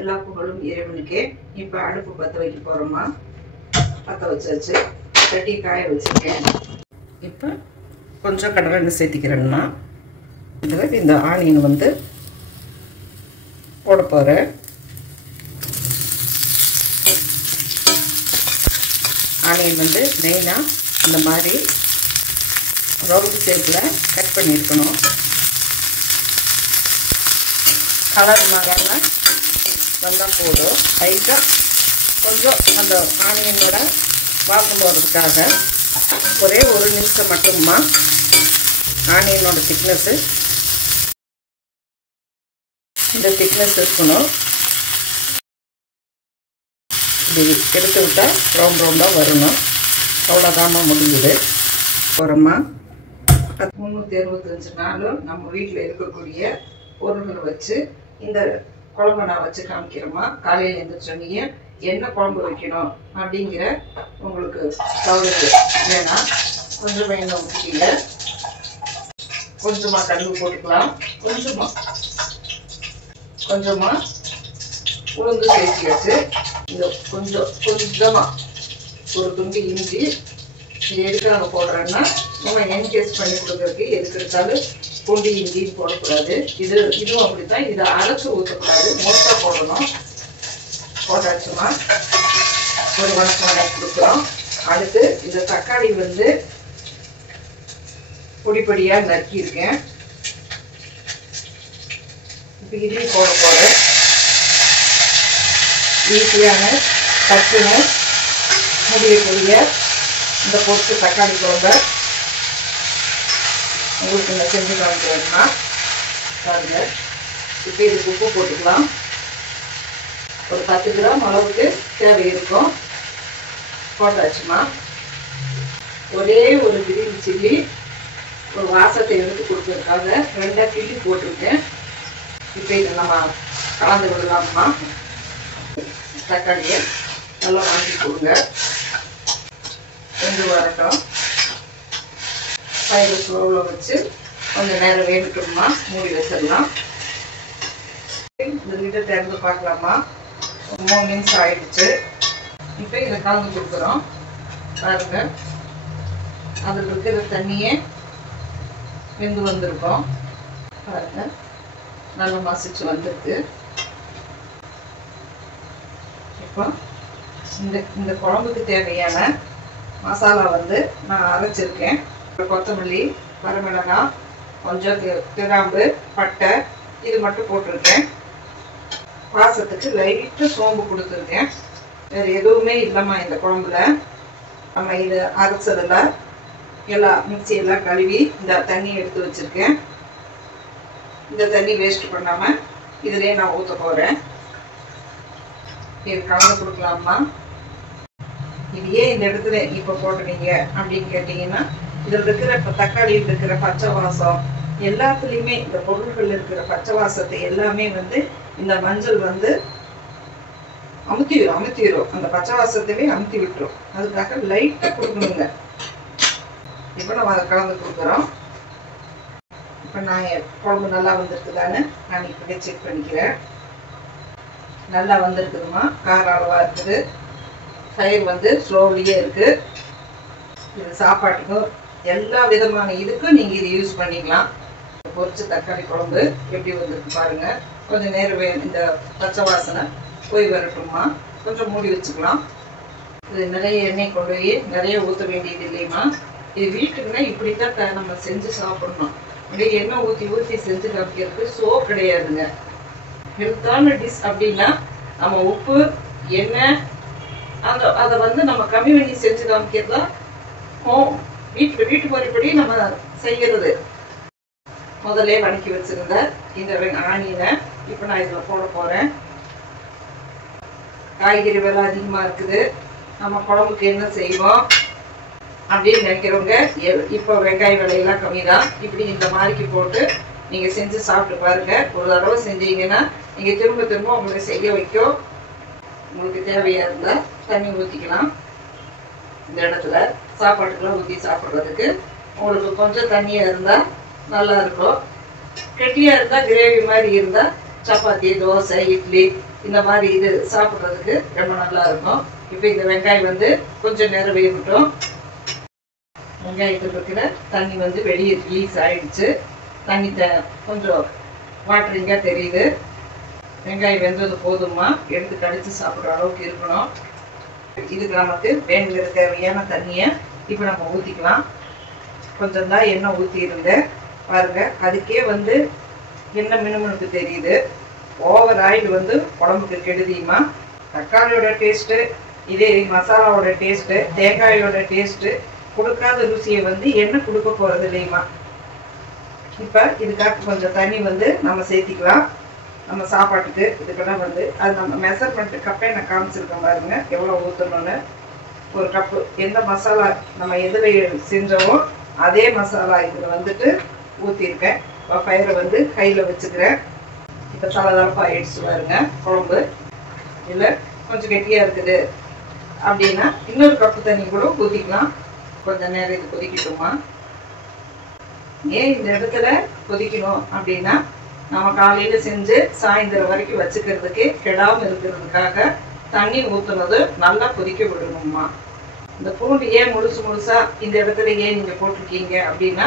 எல்லா புகழும் இறைவனுக்கே. இப்போ அடுப்பு பற்ற வைக்க போகிறோமா. பற்ற வச்சாச்சு, கட்டி காய வச்சுருக்கேன். இப்போ கொஞ்சம் கடலை எண்ணெய் சேர்த்திக்கிறேன்னா இதில் இந்த ஆனியன் வந்து போட போகிறேன். ஆனியன் வந்து மெயினாக இந்த மாதிரி ரவுண்ட் ஷேப்பில் கட் பண்ணியிருக்கணும். கலர் மாறாமல் வந்தால் போதும். லைட்டாக கொஞ்சம் அந்த ஆனியனோட வாசம் போகிறதுக்காக ஒரே ஒரு நிமிஷம் மட்டுமா. ஆனியனோட திக்னஸ்ஸு இந்த திக்னஸ் இருக்கணும். இது எடுத்து விட்டால் ரவுண்டாக வரணும். அவ்வளோதாம்மா முடியுது. போகிறோம்மா. 365 நாளும் நம்ம வீட்டில் இருக்கக்கூடிய பொருள்களை வச்சு இந்த குழம்பு நான் வச்சு காமிக்கிறோமா. காலையில் எழுந்திரிச்சோன்னே என்ன குழம்பு வைக்கணும் அப்படிங்கிற உங்களுக்கு தவறு வேணா கொஞ்சம் எண்ணெய் ஊற்றிக்கல, கொஞ்சமாக கடுகு போட்டுக்கலாம், கொஞ்சமாக உளுந்து சேர்த்து வச்சு இந்த கொஞ்சமாக ஒரு துண்டு இஞ்சி இது எதுக்கு நாங்கள் போடுறோன்னா நம்ம என்கேஸ் பண்ணி கொடுக்கறதுக்கு எதுக்கு எடுத்தாலும் பூண்டு இஞ்சின்னு போடக்கூடாது. இதுவும் அப்படித்தான். இதை அரைச்சி ஊற்றக்கூடாது, மொத்தமாக போடணும். போட்டாச்சுமா ஒரு வணக்கம் கொடுக்குறோம். அடுத்து இந்த தக்காளி வந்து பொடிப்படியாக நறுக்கியிருக்கேன். இப்போ இதையும் போட போகிறேன். ஈஸியான டக்குன்னு முடியக்கூடிய இந்த பொறுத்து தக்காளி குழம்ப உங்களுக்கு இந்த செஞ்சு காமிக்கிறேன்னா பாருங்க. இப்போ இதுக்கு உப்பு போட்டுக்கலாம். ஒரு 10 கிராம் அளவுக்கு தேவை இருக்கும். போட்டாச்சுமா. ஒரே ஒரு கிரீன் சில்லி ஒரு வாசத்தை எடுத்து கொடுக்கறதுக்காக 2 கிள்ளி போட்டிருக்கேன். இப்போ இதை நம்ம கலந்து விடலாமா. தக்காளியை நல்லா வாங்கி கொடுங்க. கொஞ்சம் வரட்டும். ஃபைவ் ஸ்லோவில் வச்சு கொஞ்சம் நேரம் வேகட்டும்மா. மூடி வச்சிடலாம். இந்த வீட்டை திறந்து பார்க்கலாமா. 3 நிமிஷம் ஆயிடுச்சு. இப்போ இதை கலந்து கொடுக்குறோம். பாருங்க, அதில் இருக்கிற தண்ணியே வெந்து வந்திருக்கோம். பாருங்க, நல்லா மசிச்சு வந்திருக்கு. இப்போ இந்த குழம்புக்கு தேவையான மசாலா வந்து நான் அரைச்சிருக்கேன். கொத்தமல்லி, வரமிளகாய், கொஞ்சம் கிராம்பு, பட்டை இது மட்டும் போட்டிருக்கேன். வாசத்துக்கு லைட்டாக சோம்பு கொடுத்துருக்கேன். வேறு எதுவுமே இல்லைம்மா இந்த குழம்புல. நம்ம இது அரைச்சதில் எல்லாம் மிக்சியெல்லாம் கழுவி இந்த தண்ணி எடுத்து வச்சுருக்கேன். இந்த தண்ணி வேஸ்ட் பண்ணாமல் இதிலே நான் ஊற்ற போகிறேன். இது கலந்து கொடுக்கலாமா. இது ஏன் இந்த இடத்துல இப்போ போட்டுறீங்க அப்படின்னு கேட்டிங்கன்னா, இதில் இருக்கிற இப்போ தக்காளியில் இருக்கிற பச்சை வாசம் எல்லாத்துலேயுமே இந்த பொருட்கள் இருக்கிற பச்சை வாசத்தை எல்லாமே வந்து இந்த மஞ்சள் வந்து அமுத்திடும். அந்த பச்சை வாசத்தையே அமுத்தி விட்டுரும். அதுக்காக லைட்டாக கொடுக்கணுங்க. இப்போ நம்ம அதை கலந்து கொடுக்குறோம். இப்போ நான் குழம்பு நல்லா வந்திருக்குதான்னு நான் இப்படியே செக் பண்ணிக்கிறேன். நல்லா வந்திருக்குதுமா. கார அளவாக இருக்குது. ஃபயர் வந்து ஸ்லோவிலேயே இருக்குது. இது சாப்பாட்டுக்கும் எல்லா விதமான இதுக்கும் நீங்கள் இது யூஸ் பண்ணிக்கலாம். பொரிச்ச தக்காளி குழம்பு எப்படி வந்திருக்கு பாருங்கள். கொஞ்சம் நேரம் இந்த பச்சை வாசனை போய் வரட்டும்மா. கொஞ்சம் மூடி வச்சுக்கலாம். இது நிறைய எண்ணெய் கொண்டு போய் நிறைய ஊற்ற வேண்டியது இல்லைம்மா. இது வீட்டுக்குன்னா இப்படித்தான் நம்ம செஞ்சு சாப்பிடணும். அப்படியே எண்ணெய் ஊற்றி செஞ்சு காமிக்கிறதுக்கு சோ கிடையாதுங்க. ஹெல்த்தான டிஷ் அப்படின்னா நம்ம உப்பு எண்ணெய் அதை வந்து நம்ம கம்மி பண்ணி செஞ்சு காமிக்கிறதா வீட்டு முறைப்படி நம்ம செய்கிறது. முதல்ல வதக்கி வச்சிருந்த இந்த ஆனியனை இப்போ நான் இதில் போட போகிறேன். காய்கறி விலை அதிகமாக இருக்குது, நம்ம குழம்புக்கு என்ன செய்வோம் அப்படின்னு நினைக்கிறவங்க இப்போ வெங்காய விலையெல்லாம் கம்மி தான். இப்படி இந்த மாதிரிக்கு போட்டு நீங்கள் செஞ்சு சாப்பிட்டு பாருங்கள். ஒரு தடவை செஞ்சீங்கன்னா நீங்கள் திரும்ப உங்களுக்கு செய்ய வைக்கும். உங்களுக்கு தேவையாக இருந்தால் தண்ணி ஊற்றிக்கலாம். இந்த இடத்துல சாப்பாட்டுக்கெல்லாம் ஊற்றி சாப்பிட்றதுக்கு உங்களுக்கு கொஞ்சம் தண்ணியாக இருந்தால் நல்லா இருக்கும். கெட்டியாக இருந்தால் கிரேவி மாதிரி இருந்தால் சப்பாத்தி, தோசை, இட்லி இந்த மாதிரி இது சாப்பிட்றதுக்கு ரொம்ப நல்லா இருக்கும். இப்போ இந்த வெங்காயம் வந்து கொஞ்சம் நேரம் வேகட்டும். வெங்காயத்தில் இருக்கிற தண்ணி வந்து வெளியே ரிலீஸ் ஆயிடுச்சு. தண்ணி கொஞ்சம் வாட்டரிங்காக தெரியுது. வெங்காயம் வெந்தது போதுமா, எடுத்து கடிச்சு சாப்பிட்ற அளவுக்கு இருக்கணும். இதுக்கு நமக்கு வேணுங்கிற தேவையான தண்ணியை இப்போ நம்ம ஊற்றிக்கலாம். கொஞ்சம் தான் எண்ணெய் ஊற்றிருந்தேன் பாருங்க. அதுக்கே வந்து எண்ணெய் மினுமினுக்கு தெரியுது. ஓவர் ஆயில் வந்து உடம்புக்கு கெடுதியுமா. தக்காளியோட டேஸ்ட்டு, இதே மசாலாவோட டேஸ்ட்டு, தேங்காயோட டேஸ்ட்டு கொடுக்காத ருசியை வந்து எண்ணெய் கொடுக்க போகிறது இல்லையுமா. இப்போ இதுக்காக கொஞ்சம் தண்ணி வந்து நம்ம சேர்த்திக்கலாம். நம்ம சாப்பாட்டுக்கு இதுக்கெல்லாம் வந்து அது நம்ம மெஷர்மெண்ட் கப்பே நான் காமிச்சிருக்கேன் பாருங்க, எவ்வளோ ஊற்றணும்னு. ஒரு கப்பு எந்த மசாலா நம்ம எதில் செஞ்சோமோ அதே மசாலா இதில் வந்துட்டு ஊற்றிருக்கேன். இப்போ ஃபயரை வந்து கையில் வச்சுக்கிறேன். இப்போ தலதலப்பாக ஆயிடுச்சு பாருங்க குழம்பு. இல்லை கொஞ்சம் கெட்டியாக இருக்குது அப்படின்னா இன்னொரு கப்பு தண்ணி கூட ஊற்றிக்கலாம். கொஞ்சம் நேரம் இது கொதிக்கட்டுமா. ஏன் இந்த இடத்துல கொதிக்கணும் அப்படின்னா, நம்ம காலையில் செஞ்சு சாயந்தரம் வரைக்கும் வச்சுக்கிறதுக்கு கெடாமல் இருக்கிறதுக்காக தண்ணி ஊற்றுனது நல்லா கொதிக்க விடணுமா. இந்த பூண்டு ஏன் முழுசா இந்த இடத்துல ஏன் நீங்கள் போட்டிருக்கீங்க அப்படின்னா,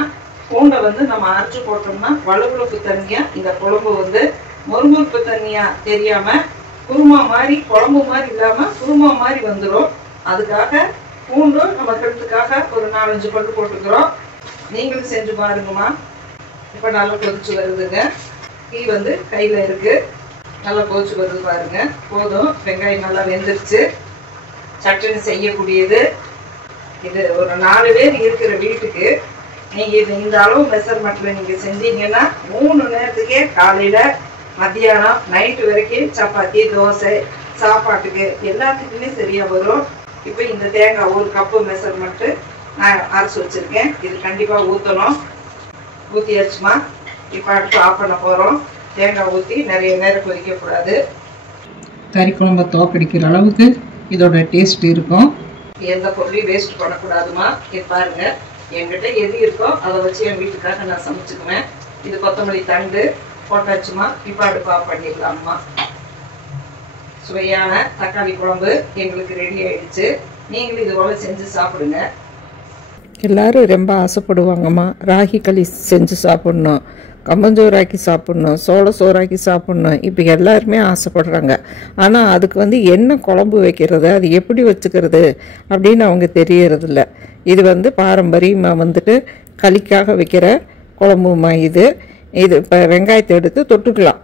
பூண்டை வந்து நம்ம அரைச்சு போட்டோம்னா வலுவழுப்பு தண்ணியாக இந்த குழம்பு வந்து மொறுமுறுப்பு தண்ணியாக தெரியாமல் குருமா மாதிரி, குழம்பு மாதிரி இல்லாமல் குருமா மாதிரி வந்துடும். அதுக்காக பூண்டும் நம்ம ஹெல்த்துக்காக ஒரு 4-5 பல்லு போட்டுக்கிறோம். நீங்களும் செஞ்சு பாருங்கம்மா. இப்போ நல்லா கொதிச்சு வருதுங்க. டீ வந்து கையில் இருக்குது. நல்லா கொதிச்சு வருது பாருங்க. போதும், வெங்காயம் நல்லா வெந்துருச்சு. சட்னி செய்யக்கூடியது இது. ஒரு 4 பேர் இருக்கிற வீட்டுக்கு நீங்கள் இது இந்த அளவு மெஷர்மெண்ட்டில் நீங்கள் செஞ்சீங்கன்னா 3 நேரத்துக்கே காலையில் மத்தியானம் நைட்டு வரைக்கும் சப்பாத்தி, தோசை, சாப்பாட்டுக்கு எல்லாத்துக்குமே சரியாக வரும். இப்போ இந்த தேங்காய் 1 கப்பு மெஷர்மெண்ட்டு நான் அரைச்சி வச்சுருக்கேன். இது கண்டிப்பாக ஊற்றணும். ஊற்றியாச்சுமா. இப்போ அடுத்து ஆஃப் பண்ண போகிறோம். தேங்காய் ஊற்றி நிறைய நேரம் கொதிக்கக்கூடாது. கறி குழம்பை தோக்கடிக்கிற அளவுக்கு இதோட டேஸ்ட் இருக்கும். எந்த பொருளையும் வேஸ்ட் பண்ணக்கூடாதுமா. இது பாருங்கள், என்கிட்ட எது இருக்கோ அதை வச்சு என் வீட்டுக்காக நான் சமைச்சுக்குவேன். இது கொத்தமல்லி தண்டு போட்டாச்சுமா. இப்போ அடுப்பு ஆஃப் பண்ணிடலாம்மா. சுவையான தக்காளி குழம்பு எங்களுக்கு ரெடி ஆயிடுச்சு. நீங்களும் இது போல செஞ்சு சாப்பிடுங்க. எல்லாரும் ரொம்ப ஆசைப்படுவாங்கம்மா. ராகி களி செஞ்சு சாப்பிட்ணும், கம்பஞ்சோறாக்கி சாப்பிட்ணும், சோள சோறாக்கி சாப்பிட்ணும். இப்போ எல்லாருமே ஆசைப்படுறாங்க. ஆனால் அதுக்கு வந்து என்ன குழம்பு வைக்கிறது, அது எப்படி வச்சுக்கிறது அப்படின்னு அவங்க தெரியறதில்ல. இது வந்து பாரம்பரியமாக வந்துட்டு களிக்காக வைக்கிற குழம்புமா. இது இப்போ வெங்காயத்தை எடுத்து தொட்டுக்கலாம்.